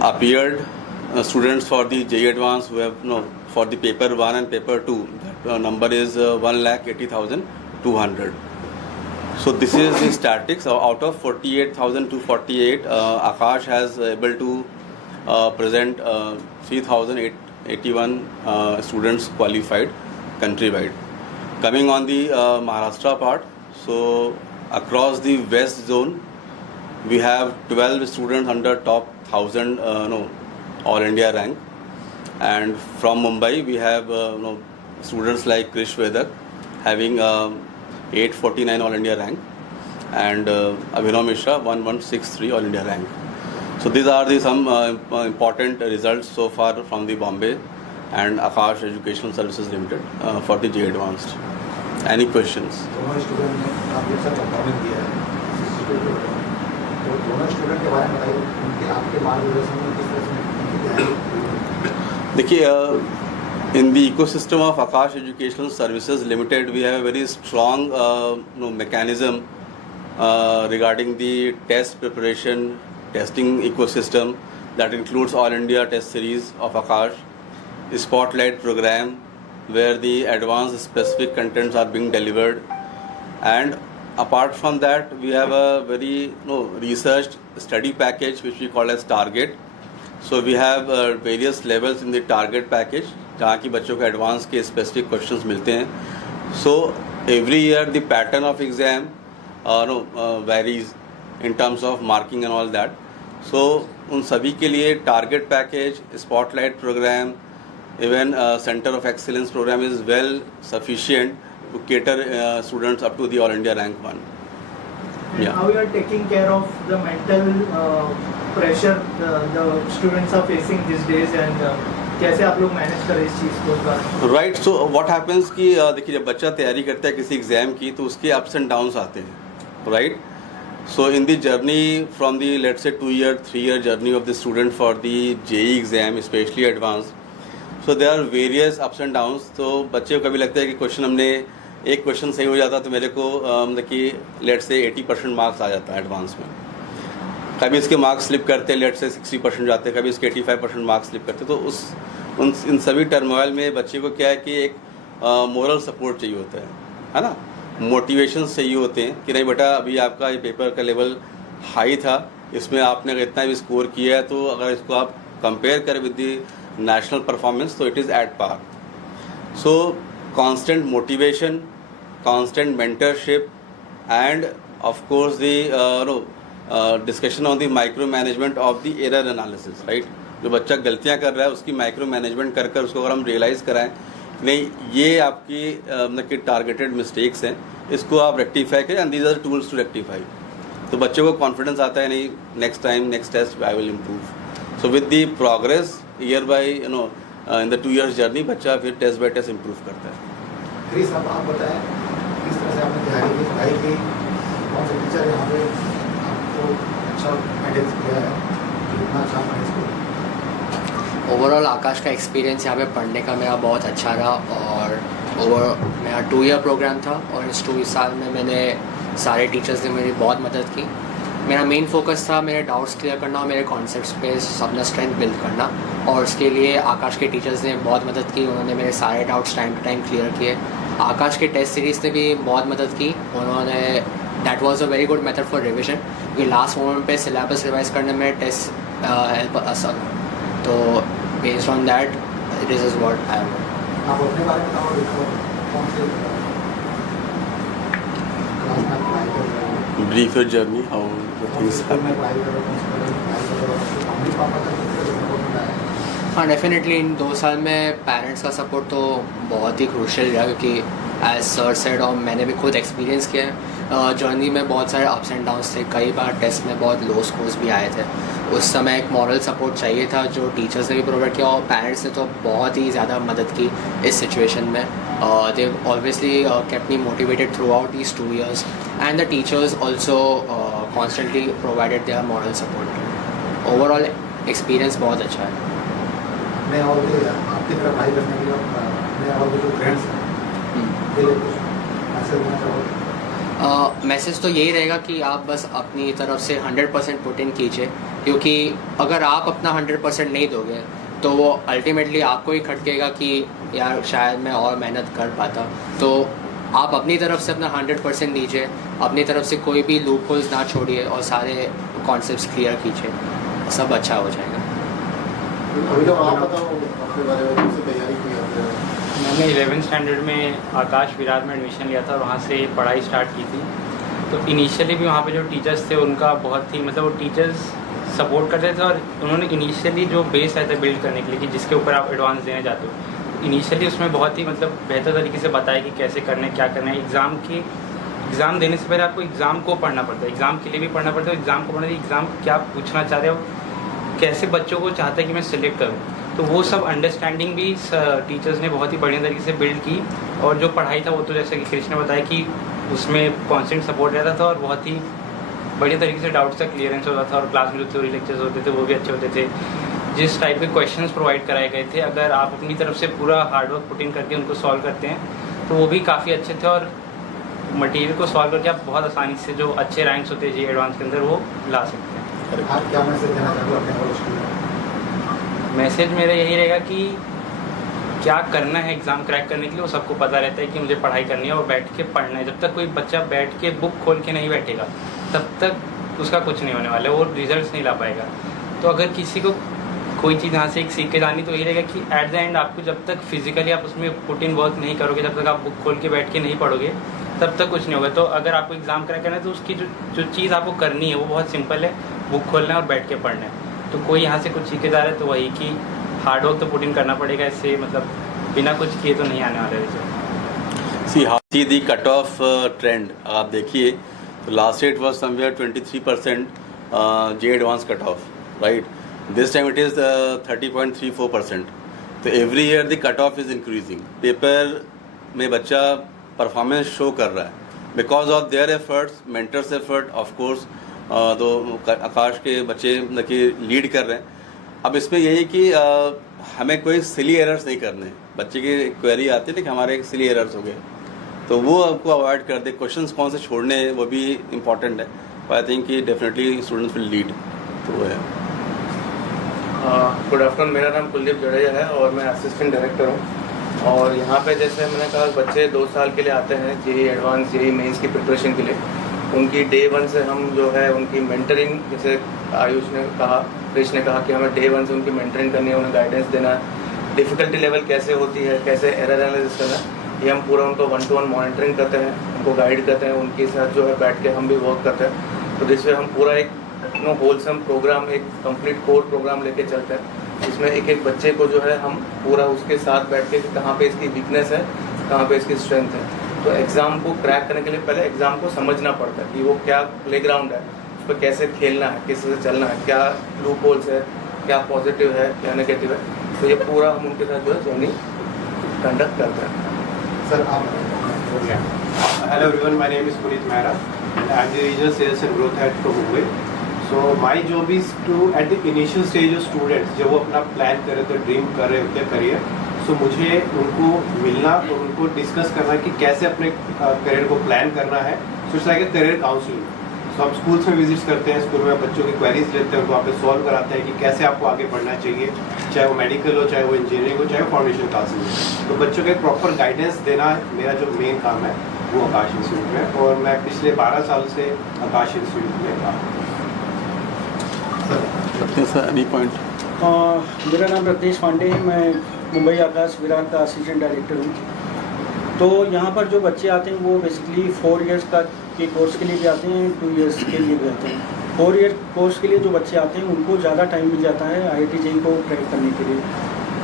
appeared students for the JEE Advanced who have for the paper 1 and paper 2. That number is 1,80,200. So this is the statistics. Out of 48,248, Akash has able to present 3,881 students qualified countrywide. Coming on the Maharashtra part, so across the West zone, we have 12 students under top 1,000 All India rank, and from Mumbai we have students like Krish Vedak having 849 All India rank, and Abhinav Mishra 1163 All India rank. So these are the some important results so far from the Bombay and Akash Educational Services Limited for the JEE Advanced. Any questions? दोनों student ने काफी अच्छा performance दिया है तो दोनों student के बारे में बताइए, उनके आपके मार्गदर्शन में किस तरह से उनकी तैयारी। देखिए, in the ecosystem of Akash Educational Services Limited, we have a very strong mechanism regarding the test preparation, testing ecosystem that includes All India Test Series of Akash, Spotlight program where the advanced specific contents are being delivered, and apart from that we have a very researched study package which we call as Target. So we have various levels in the Target package जहाँ की बच्चों को advance के specific questions मिलते हैं. So every year the pattern of exam varies in terms of marking and all that. So उन सभी के लिए Target package, Spotlight program, even Center of Excellence program is well sufficient to cater students up to the All India rank 1. And how you are taking care of the mental pressure the students are facing these days, and कैसे आप लोग manage करें इस चीज़ को? Right. So what happens कि देखिए, जब बच्चा तैयारी करता है किसी एग्जाम की तो उसके अप्स एंड डाउन्स आते हैं, right. So in the journey from the let's say 2-year, 3-year journey of the student for the JEE exam, especially advanced, so there are various ups and downs. तो बच्चे को कभी लगता है कि question हमने एक क्वेश्चन सही हो जाता तो मेरे को कि लेट्स से 80% मार्क्स आ जाता है एडवांस में. कभी इसके मार्क्स स्लिप करते हैं, लेट्स से 60% जाते हैं, कभी इसके 85% मार्क्स स्लिप करते हैं. तो इन सभी टर्मोइल में बच्चे को क्या है कि एक मोरल सपोर्ट चाहिए होता है ना, मोटिवेशन चाहिए होते हैं कि नहीं बेटा अभी आपका ये पेपर का लेवल हाई था, इसमें आपने अगर इतना भी स्कोर किया है तो अगर इसको आप कंपेयर करें विद द नेशनल परफॉर्मेंस तो it is at par. So constant motivation, constant mentorship and of course the discussion on the micro management of the error analysis, right. जो बच्चा गलतियां कर रहा है उसकी माइक्रो मैनेजमेंट कर कर उसको अगर हम रियलाइज़ कराएं नहीं ये आपकी टारगेटेड मिस्टेक्स हैं, इसको आप रेक्टिफाई करें, and these are tools to rectify. तो बच्चों को कॉन्फिडेंस आता है नहीं next time next test I will improve. So with the progress year by in the 2 years journey बच्चा फिर टेस्ट बाई टेस्ट इम्प्रूव करता है. क्रिस, आप बताएं किस तरह से आपने तैयारी की, पढ़ाई की, कौन से टीचर यहाँ पे आपको अच्छा गाइडेंस किया है, कितना अच्छा गाइडेंस किया? ओवरऑल आकाश का एक्सपीरियंस यहाँ पे पढ़ने का मेरा बहुत अच्छा रहा, और मेरा 2-year प्रोग्राम था और इस 2 साल में मैंने सारे टीचर्स ने मेरी बहुत मदद की. मेरा मेन फोकस था मेरे डाउट्स क्लियर करना और मेरे कॉन्सेप्ट्स पे अपना स्ट्रेंथ बिल्ड करना, और उसके लिए आकाश के टीचर्स ने बहुत मदद की. उन्होंने मेरे सारे doubts time to time clear किए. आकाश के टेस्ट सीरीज़ ने भी बहुत मदद की. उन्होंने that was a very good method for revision, क्योंकि लास्ट मोमेंट पे सिलेबस रिवाइज करने में टेस्ट हेल्प असल. तो based on that this is what I am. आप अपने बारे में बताओ, कौन से क्लास में पढ़ाई कर रहे हैं, ब्रीफ योर जर्नी हाउ में पढ़ाई कर रहे हैं, मम्मी पापा का सपोर्ट मिला है? हाँ, डेफिनेटली इन 2 साल में पेरेंट्स का सपोर्ट तो बहुत ही क्रूशियल रहा, क्योंकि एज सर सेड और मैंने भी खुद एक्सपीरियंस किया है. जर्नी में बहुत सारे अप्स एंड डाउन्स थे, कई बार टेस्ट में बहुत लो स्कोर्स भी आए थे. उस समय एक मॉरल सपोर्ट चाहिए था जो टीचर्स ने भी प्रोवाइड किया, और पेरेंट्स ने तो बहुत ही ज़्यादा मदद की इस सिचुएशन में. They obviously kept me motivated throughout these 2 years, and the teachers also constantly provided their moral support. Overall experience बहुत अच्छा है. मैं और भी आपकी तरफ पढ़ाई करने के लिए मैं और भी जो फ्रेंड्स हैं ये लोग कुछ मैसेज देना चाहोगे? मैसेज तो यही रहेगा कि आप बस अपनी तरफ से 100% पुट इन कीजिए, क्योंकि अगर आप अपना 100% नहीं दोगे तो वो अल्टीमेटली आपको ही खटकेगा कि यार शायद मैं और मेहनत कर पाता। तो आप अपनी तरफ से अपना 100% दीजिए, अपनी तरफ से कोई भी लूप होल्स ना छोड़िए और सारे कॉन्सेप्ट्स क्लियर कीजिए, सब अच्छा हो जाएगा। अभी तो आप बताओ अपने बारे में, कौन सी तैयारी की आपने? मैंने 11th स्टैंडर्ड में आकाश विराट में एडमिशन लिया था और वहाँ से पढ़ाई स्टार्ट की थी। तो इनिशियली भी वहाँ पे जो टीचर्स थे उनका बहुत ही मतलब वो टीचर्स सपोर्ट करते थे और उन्होंने इनिशियली जो बेस रहता है बिल्ड करने के लिए कि जिसके ऊपर आप एडवांस देने जाते हो, इनिशियली उसमें बहुत ही मतलब बेहतर तरीके से बताया कि कैसे करना है, क्या करना है। एग्ज़ाम देने से पहले आपको एग्ज़ाम को पढ़ना पड़ता है, एग्ज़ाम के लिए भी पढ़ना पड़ता है। एग्ज़ाम को पढ़ने एग्ज़ाम क्या पूछना चाह रहे हो, कैसे बच्चों को चाहते हैं कि मैं सिलेक्ट करूँ, तो वो सब अंडरस्टैंडिंग भी टीचर्स ने बहुत ही बढ़िया तरीके से बिल्ड की। और जो पढ़ाई था वो तो जैसे कि कृष्ण ने बताया कि उसमें कॉन्स्टेंट सपोर्ट रहता था और बहुत ही बढ़िया तरीके से डाउट्स का क्लियरेंस होता था और क्लास में जो थ्योरी लेक्चर्स होते थे वो भी अच्छे होते थे। जिस टाइप के क्वेश्चंस प्रोवाइड कराए गए थे, अगर आप अपनी तरफ से पूरा हार्डवर्क पुट इन करके उनको सॉल्व करते हैं तो वो भी काफ़ी अच्छे थे और मटेरियल को सॉल्व करके आप बहुत आसानी से जो अच्छे रैंक्स होते हैं जी एडवांस के अंदर वो ला सकते हैं। आप क्या मैसेज देना चाहते हो अपने कॉलेज के? मैसेज मेरा यही रहेगा कि क्या करना है एग्ज़ाम क्रैक करने के लिए वो सबको पता रहता है कि मुझे पढ़ाई करनी है और बैठ के पढ़ना है। जब तक कोई बच्चा बैठ के बुक खोल के नहीं बैठेगा तब तक उसका कुछ नहीं होने वाला है, वो रिजल्ट्स नहीं ला पाएगा। तो अगर किसी को कोई चीज़ यहाँ से एक सीख के जानी तो यही रहेगा कि एट द एंड आपको जब तक फिजिकली आप उसमें पुट इन वर्क नहीं करोगे, जब तक आप बुक खोल के बैठ के नहीं पढ़ोगे तब तक कुछ नहीं होगा। तो अगर आपको एग्ज़ाम क्रैक करना है तो उसकी जो चीज़ आपको करनी है वो बहुत सिंपल है, बुक खोलना है और बैठ के पढ़ना है। तो कोई यहाँ से कुछ सीखे जा रहा है तो वही कि हार्डवर्क तो पुट इन करना पड़ेगा, इससे मतलब बिना कुछ किए तो नहीं आने वाले रिजल्ट। सी दी कट ऑफ ट्रेंड आप देखिए तो last year it was somewhere 23% J advance cut off, right. This time it is 30.34%। तो every year the cut off is increasing. Paper में बच्चा परफॉर्मेंस शो कर रहा है because of their efforts, mentors effort of course. तो आकाश के बच्चे देखिए लीड कर रहे हैं। अब इसमें यही कि हमें कोई सिली एरर्स नहीं करने। बच्चे की क्वेरी आती है ना कि हमारे सिली एरर्स हो गए, तो वो आपको अवॉइड कर दे। क्वेश्चंस कौन से छोड़ने हैं वो भी इम्पॉर्टेंट है। आई थिंक कि डेफिनेटली स्टूडेंट्स विल लीड। तो वो है। गुड आफ्टरनून, मेरा नाम कुलदीप जडेजा है और मैं असिस्टेंट डायरेक्टर हूँ। और यहाँ पे जैसे मैंने कहा बच्चे 2 साल के लिए आते हैं जेई एडवांस जेई मेंस की प्रिपरेशन के लिए। उनकी डे 1 से हम जो है उनकी मेंटरिंग, जैसे आयुष ने कहा, कृष्ण ने कहा कि हमें डे 1 से उनकी मेंटरिंग करनी है, उन्हें गाइडेंस देना है, डिफ़िकल्टी लेवल कैसे होती है, कैसे एरर एनालिसिस करना है, ये हम पूरा उनको 1-to-1 मॉनिटरिंग करते हैं, उनको गाइड करते हैं, उनके साथ जो है बैठ के हम भी वर्क करते हैं। तो जिससे हम पूरा एक होलसम प्रोग्राम, एक कंप्लीट कोर प्रोग्राम लेके चलते हैं, जिसमें एक एक बच्चे को जो है हम पूरा उसके साथ बैठ के कहाँ पे इसकी वीकनेस है, कहाँ पे इसकी स्ट्रेंथ है। तो एग्ज़ाम को क्रैक करने के लिए पहले एग्ज़ाम को समझना पड़ता है कि वो क्या प्लेग्राउंड है, उस पर कैसे खेलना है, किस तरह से चलना है, क्या लूप होल्स है, क्या पॉजिटिव है, क्या नेगेटिव है। तो ये पूरा हम उनके साथ जो है जर्नी कंडक्ट करते हैं। सर आप Hello everyone, my name is Puneet Mehra and I am the Regional Sales and Growth Head from Mumbai. So my job is to at the initial stage of students, जब वो अपना plan कर रहे थे, dream कर रहे होते career, सो मुझे उनको मिलना और उनको डिस्कस करना कि कैसे अपने करियर को प्लान करना है। So it's like a career counselling. So हम स्कूल्स में विजिट्स करते हैं, स्कूल में बच्चों की क्वेरीज लेते हैं, उनको वहाँ पे सॉल्व कराते हैं कि कैसे आपको आगे बढ़ना चाहिए, चाहे वो मेडिकल हो, चाहे वो इंजीनियरिंग हो, चाहे वो फाउंडेशन क्लासेस हो। तो बच्चों को एक प्रॉपर गाइडेंस देना मेरा जो मेन काम है वो आकाश इंस्टीट्यूट में, और मैं पिछले 12 साल से आकाश इंस्टीट्यूट में काम मेरा नाम रत्नेश पांडे है। मैं मुंबई आकाश विराट का असिस्टेंट डायरेक्टर हूँ। तो यहाँ पर जो बच्चे आते हैं वो बेसिकली 4 इयर्स का के कोर्स के लिए भी आते हैं, 2 इयर्स के लिए भी आते हैं। 4 ईयर कोर्स के लिए जो बच्चे आते हैं उनको ज़्यादा टाइम मिल जाता है IIT JEE को क्रैक करने के लिए,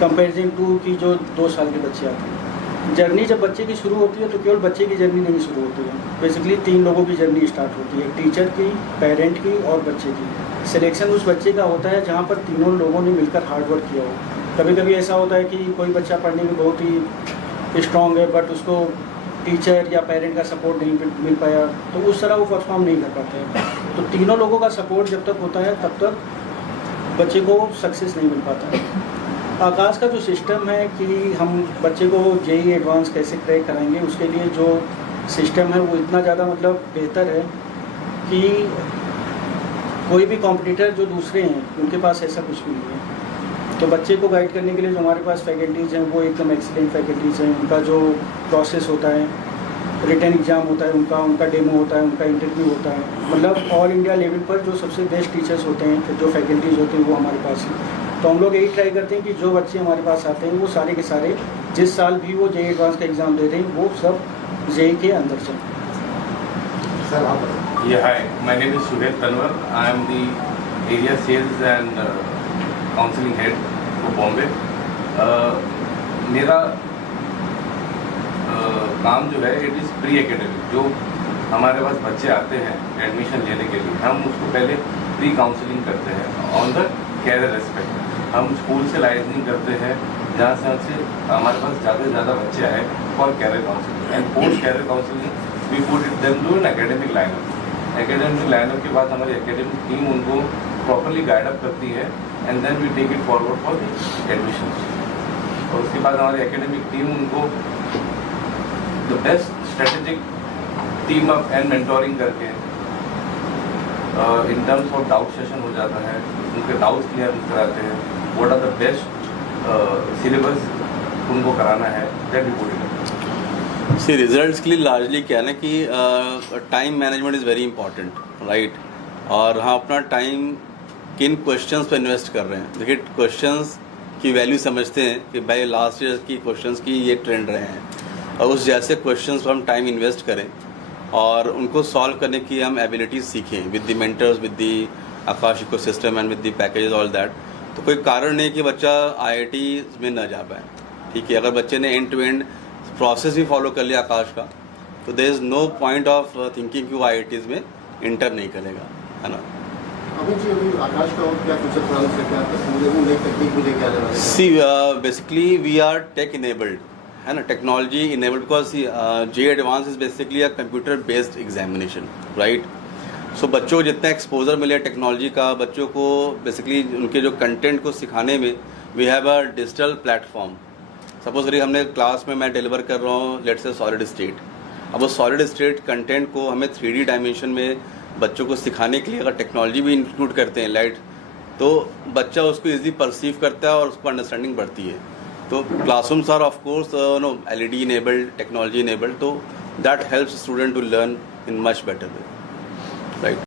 कंपेरिजन टू कि जो 2 साल के बच्चे आते हैं। जर्नी जब बच्चे की शुरू होती है तो केवल बच्चे की जर्नी नहीं शुरू होती है, बेसिकली 3 लोगों की जर्नी स्टार्ट होती है, टीचर की, पेरेंट की और बच्चे की। सिलेक्शन उस बच्चे का होता है जहाँ पर तीनों लोगों ने मिलकर हार्डवर्क किया हो। कभी कभी ऐसा होता है कि कोई बच्चा पढ़ने में बहुत ही स्ट्रॉन्ग है बट उसको टीचर या पेरेंट का सपोर्ट नहीं मिल पाया, तो उस तरह वो परफॉर्म नहीं कर पाते हैं। तो तीनों लोगों का सपोर्ट जब तक होता है तब तक बच्चे को सक्सेस नहीं मिल पाता है। आकाश का जो सिस्टम है कि हम बच्चे को JEE एडवांस कैसे क्रैक कराएंगे, उसके लिए जो सिस्टम है वो इतना ज़्यादा मतलब बेहतर है कि कोई भी कॉम्पिटिटर जो दूसरे हैं उनके पास ऐसा कुछ भी नहीं है। तो बच्चे को गाइड करने के लिए जो हमारे पास फैकल्टीज़ हैं वो एकदम एक्सीलेंट फैकल्टीज़ हैं। उनका जो प्रोसेस होता है, रिटन एग्ज़ाम होता है, उनका डेमो होता है, उनका इंटरव्यू होता है, मतलब ऑल इंडिया लेवल पर जो सबसे बेस्ट टीचर्स होते हैं, जो फैकल्टीज़ होते हैं वो हमारे पास हैं। तो हम लोग यही ट्राई करते हैं कि जो बच्चे हमारे पास आते हैं वो सारे के सारे जिस साल भी वो जेईई एडवांस का एग्ज़ाम दे रहे हैं वो सब जेईई के अंदर से। सर आप बताएं। Yeah, hi. My name is Suhail Tanwar. I am the area sales and counseling head for Bombay. मेरा काम जो है इट इज़ प्री एकेडमिक। जो हमारे पास बच्चे आते हैं एडमिशन लेने के लिए, हम उसको पहले प्री काउंसलिंग करते हैं ऑन द कैरियर एस्पेक्ट। हम स्कूल से लाइजनिंग करते हैं जहाँ से हमारे पास ज़्यादा से ज़्यादा बच्चे आए for career counselling and post career counselling we put it them to an academic lineup. Academic lineup के बाद हमारी एकेडमिक टीम उनको प्रॉपरली गाइड अप करती है and then we take it forward for the admission. और उसके बाद हमारी एकेडमिक टीम उनको the best strategic team up and mentoring करके in terms of doubt session हो जाता है, उनके डाउट्स क्लियर कराते हैं, what are the best syllabus उनको कराना है, that we put it. See results के लिए लार्जली क्या है ना कि time management is very important, right. और हाँ, अपना टाइम किन क्वेश्चंस पे इन्वेस्ट कर रहे हैं। देखिए, क्वेश्चंस की वैल्यू समझते हैं कि भाई लास्ट ईयर की क्वेश्चंस की ये ट्रेंड रहे हैं, और उस जैसे क्वेश्चंस पर हम टाइम इन्वेस्ट करें और उनको सॉल्व करने की हम एबिलिटीज सीखें with the mentors, with the Akash ecosystem and with the packages all that. तो कोई कारण नहीं कि बच्चा IIT में न जा पाए, ठीक है। अगर बच्चे ने एंड टू एंड प्रोसेस भी फॉलो कर लिया आकाश का, तो there is no point of thinking कि वो IITs में इंटर नहीं करेगा, है ना। अभी आकाश का क्या फ्यूचर प्लान्स है, क्या नई तकनीक भी लेके आने वाले हैं? See basically we are tech enabled, है ना, technology enabled, because JEE advance is basically a computer based examination, right. So बच्चों को जितना एक्सपोजर मिले टेक्नोलॉजी का, बच्चों को बेसिकली उनके जो कंटेंट को सिखाने में we have a digital platform. Suppose करिए हमने क्लास में मैं डिलीवर कर रहा हूँ लेट्स से सॉलिड स्टेट, अब वो सॉलिड स्टेट कंटेंट को हमें 3D डायमेंशन में बच्चों को सिखाने के लिए अगर टेक्नोलॉजी भी इंक्लूड करते हैं, लाइट, तो बच्चा उसको ईजिली परसीव करता है और उसको अंडरस्टैंडिंग बढ़ती है। तो classrooms are of course no LED enabled, technology enabled, तो that helps student to learn in much better way, right.